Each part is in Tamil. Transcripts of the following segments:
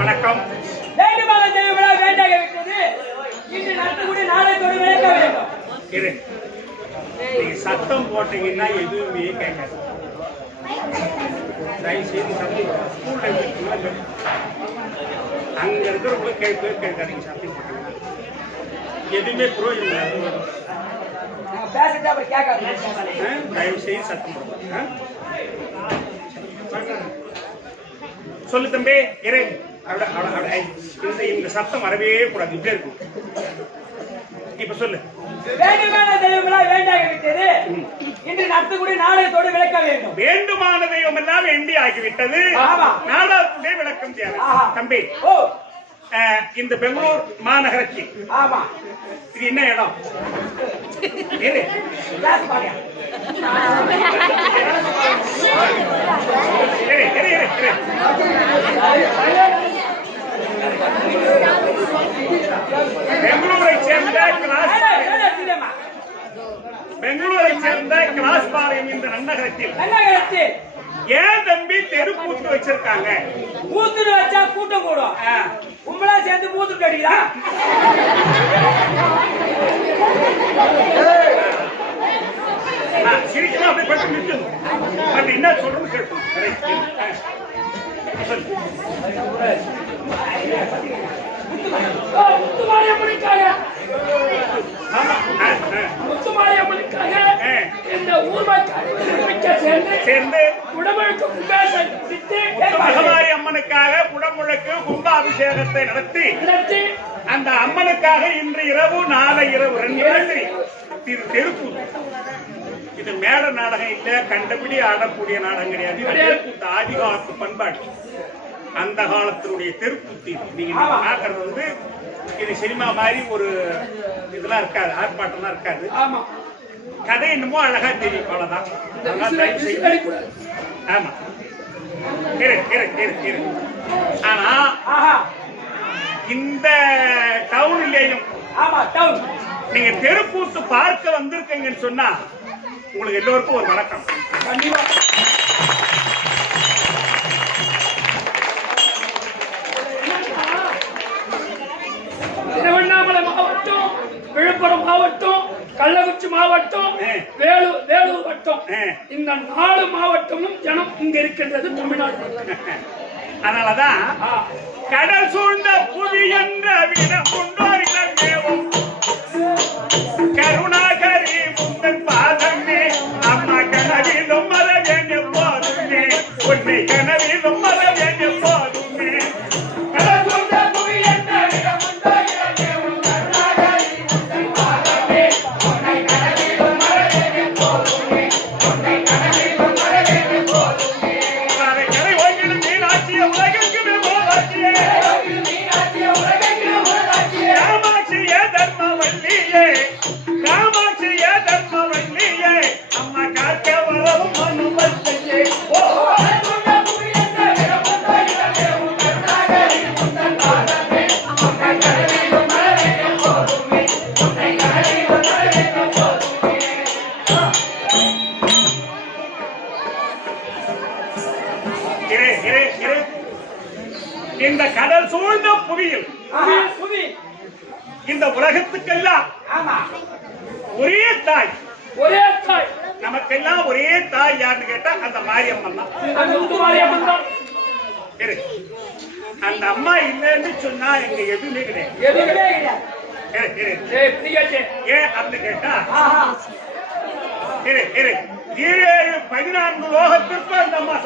வணக்கம். சத்தம் போட்டீங்கன்னா எதுவுமே கேட்காது. அங்க இருக்கிறவங்க கேட்காதீங்க. சத்தம் போட்டீங்கன்னா எதுவுமே புரோஜனம் தயவு செய்து சத்தம் போடுங்க. சொல்லு தம்பி, இறை இந்த சத்தம் வரவே கூடாது. இப்படி இருக்கும். இப்ப சொல்லு. வேண்டுமான தெய்வங்களா வேண்டாகிவிட்டது, இன்று நடத்தக்கூடிய நாடகத்தோடு விளக்க வேண்டும். வேண்டுமான தெய்வம் எல்லாம் வேண்டி ஆகிவிட்டது, நாடகத்துடைய விளக்கம் தேவை. தம்பி, இந்த பெங்களூர் மாநகராட்சி இது என்ன இடம்? பெங்களூரை சேர்ந்த கிளாஸ்பாளையம் இந்த நன்னகரத்தில் ஏன் தம்பி தெரு கூத்து வச்சிருக்காங்க? கூத்து வச்சா கூட்டம் கூடும். உங்களா சேர்ந்து மூத்து கடிதா? சிரிக்கலாம். அப்படி பட்டு நிற்கணும். அது என்ன சொல்றோம்னு கேட்கும். முடிச்சாங்க. ஊர் மக்கள் சேர்ந்து குடமுழுக்கு கும்பாபிஷேகம் மகமாரி அம்மனுக்காக குடமுழுக்கு கும்பாபிஷேகத்தை நடத்தி அந்த அம்மனுக்காக இன்று இரவு நாளை இரவு 2 ராத்திரி தெருக்கூத்து. இது மேட நாடகம் இல்ல, கண்டபடி ஆடக்கூடிய நாடகம் கிடையாது. தெருக்கூத்து ஆதிகாலத்து பண்பாடு, அந்த காலத்தினுடைய தெருக்கூத்து. நீங்க பாக்குறது வந்து இது சினிமா மாதிரி ஒரு இதெல்லாம் இருக்காது, ஆர்ப்பாட்டம்லாம் இருக்காது. கதை என்னமோ அழகா தெரியும், அவ்வளவுதான். ஆமா, ஆனா இந்த டவுன்லயும் நீங்க தெருக்கூத்து பார்க்க வந்திருக்கீங்கன்னு சொன்னா உங்களுக்கு எல்லோருக்கும் ஒரு வணக்கம். திருவண்ணாமலை மாவட்டம், விழுப்புரம் மாவட்டம், கள்ளக்குறிச்சி மாவட்டம், வேலூர் வட்டம், இந்த 4 மாவட்டமும் ஜனம் இங்க இருக்கின்றது தமிழ்நாடு. அதனாலதான் கடல் சூழ்ந்த புவி என்ற விடம் கொண்டோரிடம் கருணாகரி முந்தன் பாதமே அம்மா கனவிலும் மரவேன் எப்போதுமே உன்னை கனவிலும் மரவேன் எப்போதுமே. கடல் சூழ்ந்த புவி என்ற விடம் கொண்டோரிடம் கருணாகரி முந்தன் பாதமே உன்னை கனவிலும் மரவேன் எப்போதுமே உன்னை கனவிலும் மரவேன் எப்போதுமே. கரை ஓய்விடும் மீனாட்சிய உலகிற்கு மேலாட்சியே காமாட்சிய தர்மவல்லியே காமாட்சிய தர்மவல்லியே அம்மா காக்க வரவும் மனுமல்லையே. இந்த கடல் சூழ்ந்த புவியில் இந்த உலகத்துக்கெல்லாம் ஒரே தாய் நமக்கெல்லாம் ஒரே தாய் யாருன்னு கேட்டா அந்த மாரியம்மன் தான். அந்த அம்மா இல்லைன்னு சொன்னா எங்க எதுவுமே கிடையாது. ஏன் அப்படின்னு கேட்டா 14 லோகத்திற்கு அந்த அம்மா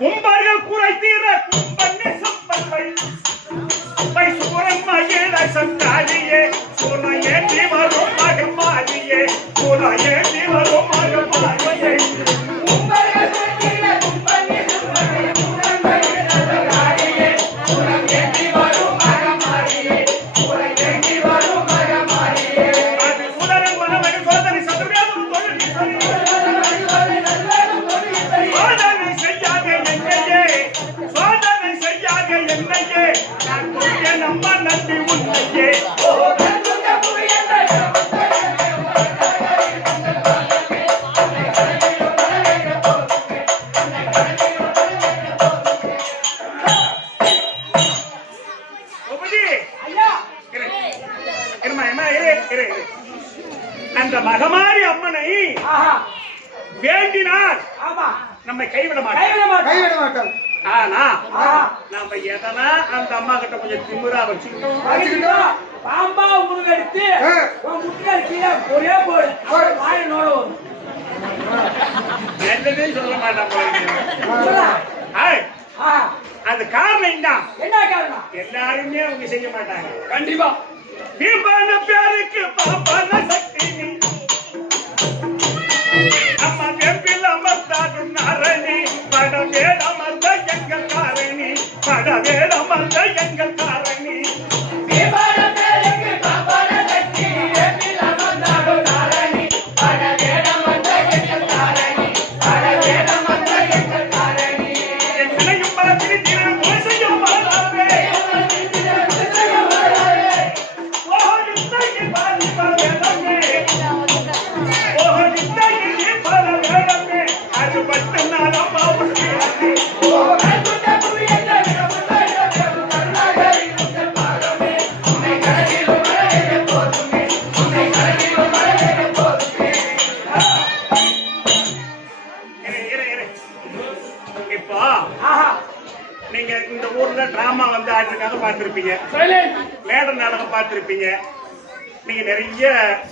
கும்பர்கள் குறை தீர கும்பன்னி சம்பல்கள் சூரன் மகிழ சந்தாரியே சூரையே வரும் மகமாரியே சூரையே வரும் மகமாரியே. அந்த மகமாரி அம்மனை வேண்டினார் நம்மை கைவிட மாட்டோம். ஆனா நம்ம எதனா அந்த அம்மா கிட்ட கொஞ்சம் திமிரா வச்சுக்கிட்டோம். பாம்பா உனக்கு எடுத்து முட்டுக்கால் கீழே ஒரே போடு வாய நோட வரும். என்னதே சொல்ல மாட்டாங்க. அது காரணம் என்ன காரணம்? எல்லாருமே அவங்க செய்ய மாட்டாங்க. கண்டிப்பா தீபான பேருக்கு பாப்பான சக்தி அம்மா வெப்பில் அமர்ந்தாடும் நாரணி பட வேடமர்ந்த எங்கள் காரணி பட வேடமர்ந்த எங்கள் காரணி. தீபான பேருக்கு பாப்பான சக்தி வெப்பில் அமர்ந்தாடும் நாரணி பட வேடமர்ந்த எங்கள் காரணி பட வேடமர்ந்த எங்கள் காரணி. என்னையும் பார்த்து திரு மோசையும் மாறாவே ஓ இந்த பாதி வந்திருப்பீங்க, சைலண்ட். மேட நாடகம் பார்த்திருப்பீங்க, நீங்க நிறைய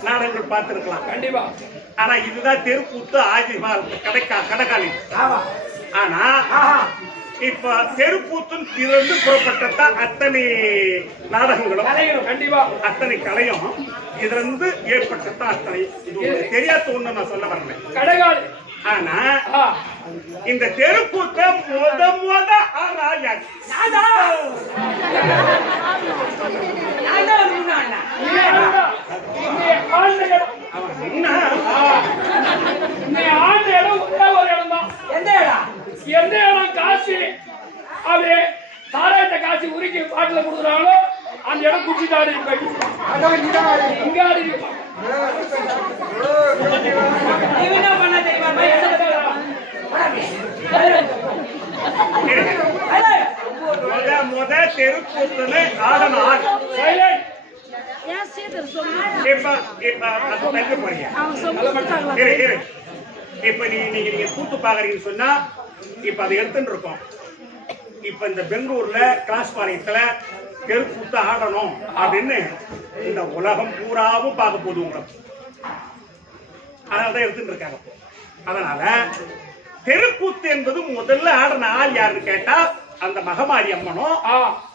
நாடகங்கள் பார்த்திருக்கலாம். கண்டிப்பா. ஆனா இதுதான் தெருக்கூத்து ஆதிபால் கடைக்காலி. ஆமா. ஆனா ஆஹா. இப்ப தெருக்கூத்தும் இருந்து புறப்பட்டதான் அத்தனை நாடகங்களும் கலைகளும் கண்டிப்பா அத்தனை கலையும் இதுல இருந்து ஏற்பட்டதான் அத்தனை. இது உங்களுக்கு தெரியாத ஒண்ணு நான் சொல்ல வரல. கடைகால். ஆனா ஆ. இந்த தெருக்கூத்த முத ஆராயா எந்த இடம் காசு அது சாராயத்தை காசு உருக்கி பாட்டில் கொடுக்குறாங்களோ அந்த இடம் குடிச்சிட்டாரு. இங்க என்ன பண்ண தெரியுமா? முத தெருக்கூத்துல ஆடணும். இப்ப நீங்க கூத்து பாக்குறீங்கன்னு சொன்னா இப்ப அதை எடுத்துட்டு இருக்கோம். இப்ப இந்த பெங்களூர்ல கிளாஸ் பாளையத்துல தெருக்கூத்து ஆடணும் அப்படின்னு இந்த உலகம் பூராவும் பார்க்க போகுது உங்களுக்கு. அதனாலதான் எடுத்துட்டு இருக்காங்க. அதனால தெருக்கூத்து என்பது முதல்ல ஆடின ஆள் யாருன்னு கேட்டா அந்த மகமாரி அம்மனும்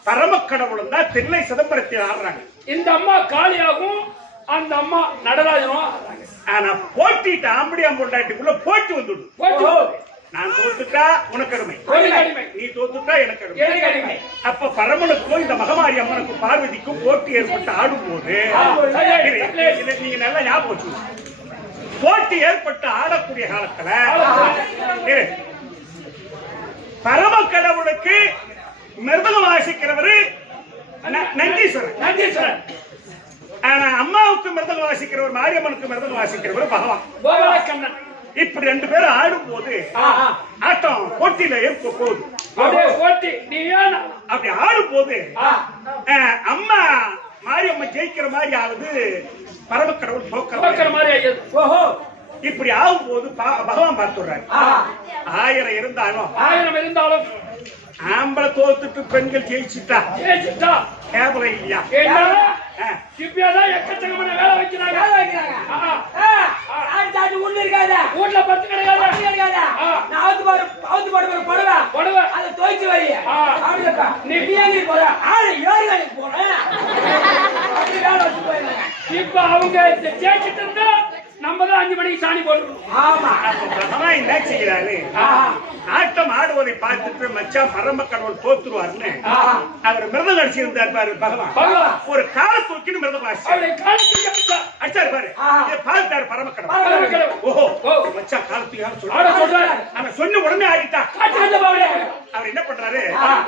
பரமக்கடவுளும் தான் தில்லை சிதம்பரத்தில் ஆடுறாங்க. இந்த அம்மா காளியாகவும் அந்த அம்மா நடராஜனும். ஆனா போட்டிட்டு ஆம்படி அம்பொண்டாட்டிக்குள்ள போட்டி வந்துடும். நான் தோத்துட்டா உனக்கு அடிமை, நீ தோத்துட்டா எனக்கு அடிமை. அப்ப பரமனுக்கும் இந்த மகமாரி அம்மனுக்கும் பார்வதிக்கும் போட்டி ஏற்பட்டு ஆடும் போது நீங்க நல்லா ஞாபகம் வச்சுக்கணும். போட்டி ஏற்பட்டு ஆடக்கூடிய காலத்துல பரம கடவுளுக்கு மிருதகம் வாசிக்கிறவரு நந்தீஸ்வரன். ஆனா அம்மாவுக்கு மிருதகம் வாசிக்கிறவர், மாரியம்மனுக்கு மிருதகம் வாசிக்கிறவர் பகவான். இப்படி ரெண்டு பேரும் ஆடும் போது ஆட்டம் போட்டியில ஏற்ப போகுது. அப்படி ஆடும் போது அம்மா மாரியம்மன் ஜெயிக்கிற மாதிரி ஆகுது, பரமக்கடவுள் தோக்கிற மாதிரி. இப்படி ஆகும் போது பகவான் பார்த்துடுறாரு. 1000 இருந்தாலும் ஆம்பளை தோத்துட்டு பெண்கள் ஜெயிச்சுட்டா கேவலம் இல்லையா? எக்கச்சக்கமான வேலை வைக்கிறாங்க. வீட்டுல பத்து கிடையாது. இப்ப அவங்க ஜெயிச்சுட்டு இருந்தா நம்ம தான் 5 மணிக்கு சாணி போடுறோம். என்ன செய்யறாரு? ஆட்டம் ஆடுவதை பார்த்துட்டு மச்சான் பரமக்கடவுள் தோத்துருவாருன்னு அவர் மிருதம் அடிச்சிருந்தார் பாரு பகவான். ஒரு கால தூக்கின்னு மிருதம் அடிச்சாரு பாரு. பார்த்தாரு பரமக்கடவுள். ஓஹோ மச்சான் காலத்துக்கு சொல்றாரு. அவன் சொன்ன உடனே ஆடிட்டா. அவர் என்ன பண்றாரு?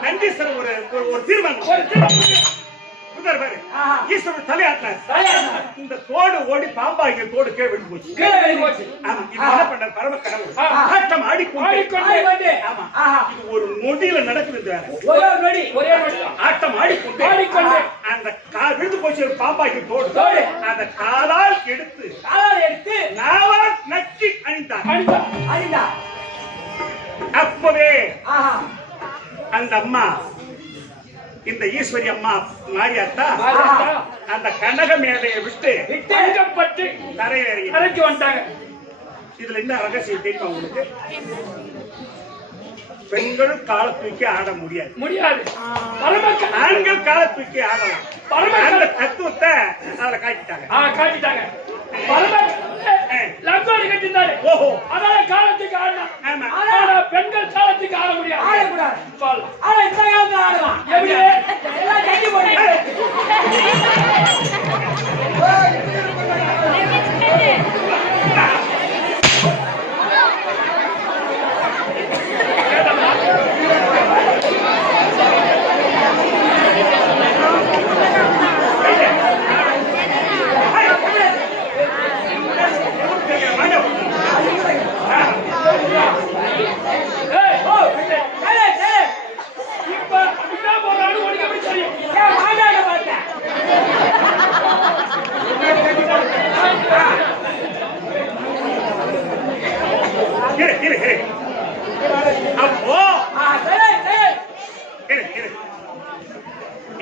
நந்தீஸ்வரர் ஒரு தீர்மானம் பாரு. ஈஸ்வரன் தலையாட்டினார். இந்த தோடு ஓடி பாம்பாகிய தோடு கீழே விழுந்து போச்சு. என்ன பண்ற பரமக்கடவுள் ஆட்டம் ஆடிக்கொண்டு இது ஒரு நொடியில நடக்குது. ஆட்டம் ஆடிக்கொண்டு அந்த விழுந்து போச்சு பாம்பாகிய தோடு. அந்த காலால் எடுத்து நாவால் நக்கி அணிந்தார். அப்பவே அந்த அம்மா, இந்த ஈஸ்வரி அம்மா மாரியாத்தா அந்த கனக மேடையை விட்டு தரைக்கு வந்துட்டாங்க. இதுல என்ன ரகசியம் தெரியுமா உங்களுக்கு? பெண்கள் கால தூக்கி ஆட முடியாது. ஆண்கள் கால தூக்கி ஆடலாம். அந்த தத்துவத்தை அதுல காட்டிட்டாங்க. ஓஹோ, அதனால காலத்துக்கு ஆடலாம். பெண்கள் காலத்துக்கு ஆட முடியாது.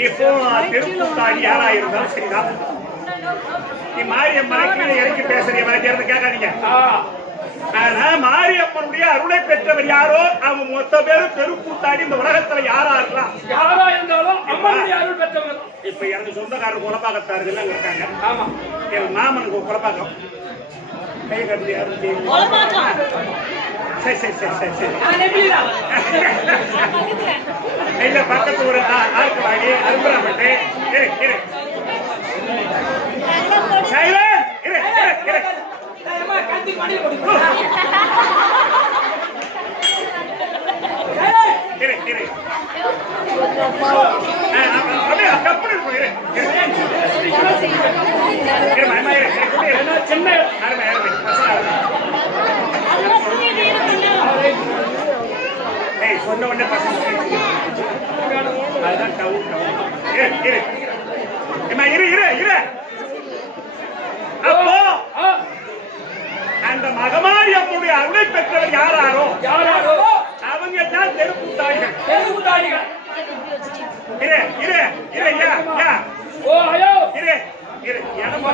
இப்போ தெருக்கூத்தாடி யாரா இருந்தாலும் சரிதான். நீ மாரியம்மனை கீழே இறக்கி பேசுறீங்க, விளக்கிறது கேட்காதீங்க. ஆனா மாரியம்மனுடைய அருளை பெற்றவர் யாரோ அவங்க மொத்த பேரும் தெருக்கூத்தாடி இந்த உலகத்துல யாரா இருக்கலாம். யாரா இருந்தாலும் அம்மனுடைய அருள் பெற்றவர். இப்ப எனக்கு சொந்தக்காரர் குலப்பாக்கத்தார்கள் எல்லாம் இருக்காங்க. ஆமா, என் மாமனுக்கு குலப்பாக்கம் கை கட்டி அருள் சரி சரி சரி சரி சரி இல்ல பக்கத்து ஊர் ஆழ்வாடி அரும்பராமட்டு சின்ன அருமை அருமை சொன்ன உடனே பசங்க அதுதான் டவுன் இரு இரு இரு. அப்போ அந்த மகமாரி அம்முடைய அருளை பெற்றவர் யாராரோ அவங்க தான் தெருக்கூத்தாடிகள். இரு இரு இரு யா யா ஓ ஐயோ இரு இரு இடம்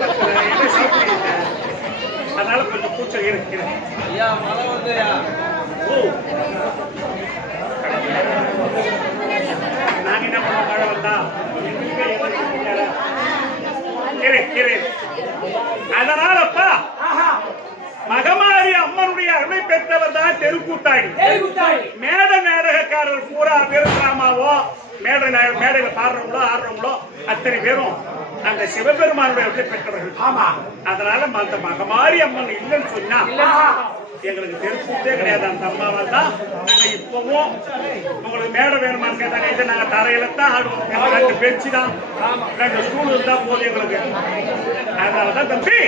பத்தல அதனால கொஞ்சம் கூச்சல் இருக்கு. நாங்க என்ன பண்ண மழை வந்தா அதனாலப்பா மகமாரி அம்மனுடைய அருளை பெற்றவர் தான் தெருக்கூத்தாடி. மேட நாடகக்காரர் பூரா பேருமாவோ மேடையில பாடுறவங்களோ ஆடுறவங்களோ அத்தனை பேரும் அந்த சிவபெருமானுடைய அருளை பெற்றவர்கள். ஆமா, அதனால அந்த மகமாரி அம்மன் இல்லைன்னு சொன்னா எங்களுக்கு தெருக்கூத்தே கிடையாது. அந்த அம்மாவால் தான் நாங்க இப்பவும் உங்களுக்கு மேடை வேணுமான்னு கேட்டாங்க. இதை நாங்க தரையில தான் ஆடுவோம். 2 பெஞ்சு தான் 2 ஸ்டூல் இருந்தா போதும் எங்களுக்கு. அதனாலதான் தம்பி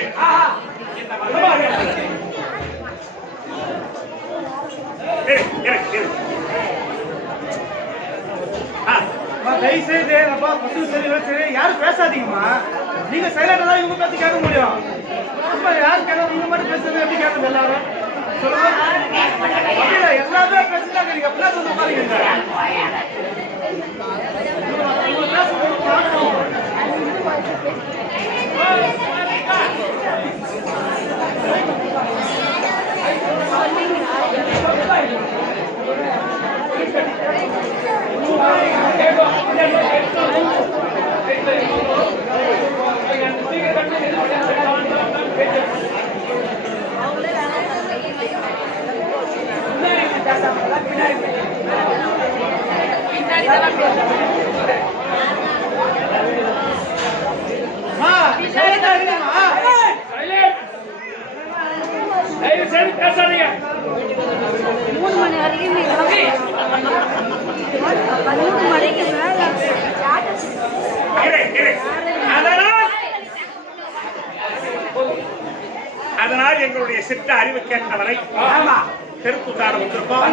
தயவுசெய்து யாரும் பேசாதீங்கம்மா. நீங்க சைலண்டா தான் இவங்க பேசி கேட்க முடியும். யாரு கேட்க நீங்க மட்டும் பேசுறது எப்படி கேட்கணும்? எல்லாரும் எல்லாருமே பேசுறாங்க. நீங்க அப்படின்னா சொல்ல பாருங்க. அதனால் எங்களுடைய சித்த அறிவு கேட்டவரை தெருக்கூத்தாட வந்திருக்கோம்.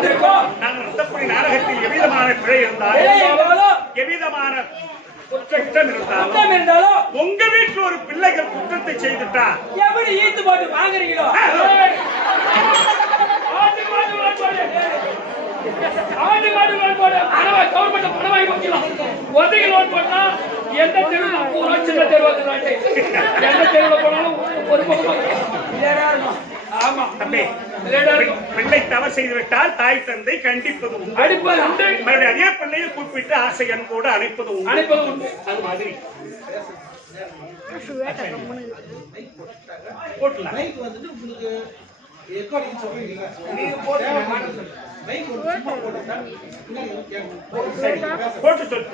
நாங்கள் நடத்தக்கூடிய நாடகத்தில் எவ்விதமான பிழை இருந்தாலும் எவ்விதமான குற்றம் இருந்தாலும் உங்க வீட்டில் ஒரு பிள்ளைகள் குற்றத்தை செய்துட்டா எப்படி ஈத்து போட்டு வாங்குறீங்களோ எந்த தெருவில் சின்ன தெருவாங்க எந்த தெருவில் போனாலும் ஒரு ஆமா பிள்ளை தவறு செய்துவிட்டால் தாய் தந்தை கண்டிப்பது உண்டு, அடிப்பது உண்டு. மறுபடியும் அதே பிள்ளையை கூப்பிட்டு ஆசை அன்போடு அழைப்பது உண்டு. அது மாதிரி போட்டுலாம் போட்டு சொல்லு.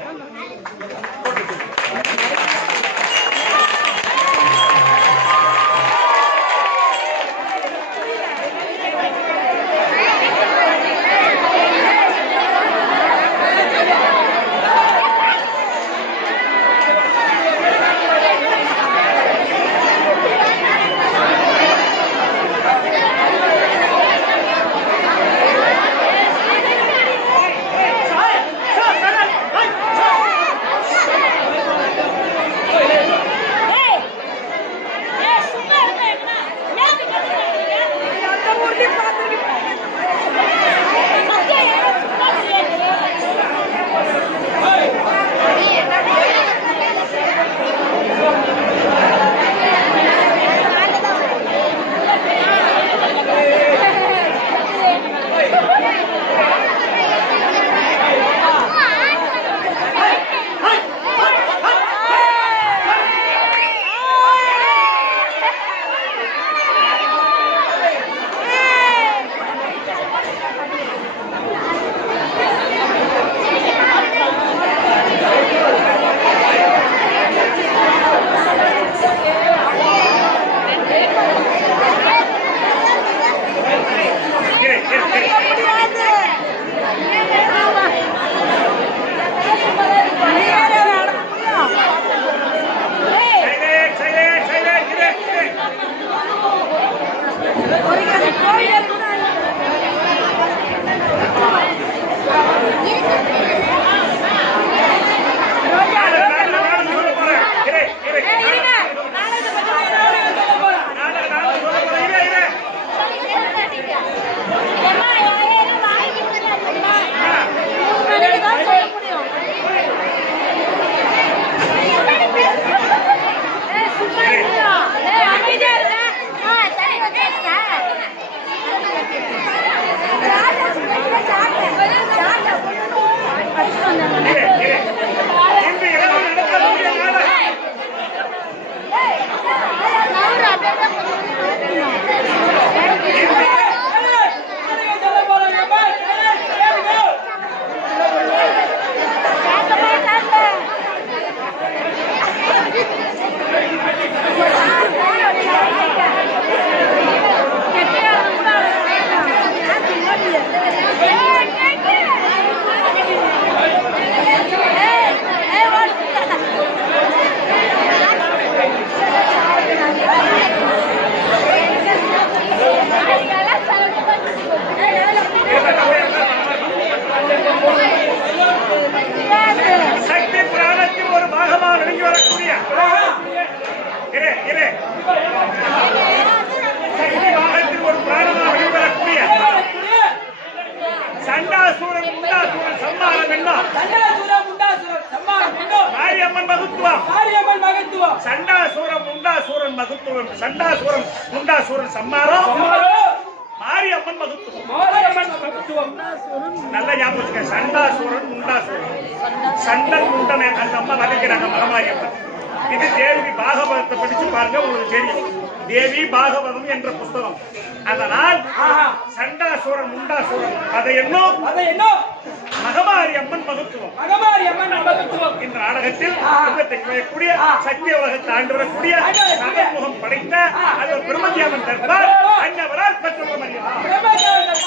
இன்று இரவு நடக்கக்கூடிய நாடகம் சக்தி புராணத்தில் ஒரு பாகமாக நெருங்கி வரக்கூடிய சக்தி பாகத்தில் ஒரு புராணமாக நெருங்கி வரக்கூடிய சண்டாசூரன் முண்டாசூரன் சம்மானம் என்ன மாரியம்மன் மகத்துவம் சண்டாசூரம் முண்டாசூரன் மகத்துவம் சண்டாசூரம் முண்டாசூரன் சம்மாரம் மாரியம்மன் மகத்துவம் நல்ல ஞாபகம் சண்டாசூரன் முண்டாசூரன் சண்டன் முண்டனை அந்த அம்மா வதைக்கிறாங்க மகமாரியம்மன் இது தேவி பாகவதத்தை படிச்சு பாருங்க உங்களுக்கு தெரியும் தேவி பாகவதம் என்ற புஸ்தகம் அதனால் சண்டாசூரன் முண்டாசூரன் அதை என்ன மகமாரி அம்மன் மகத்துவம் இந்த நாடகத்தில் கூடிய சத்திய உலகத்தை ஆண்டு வரக்கூடிய நகர்முகம் படைத்த அது பிரம்மஜாமன் தர்பார் அன்னவரால் பெற்ற மரியாதை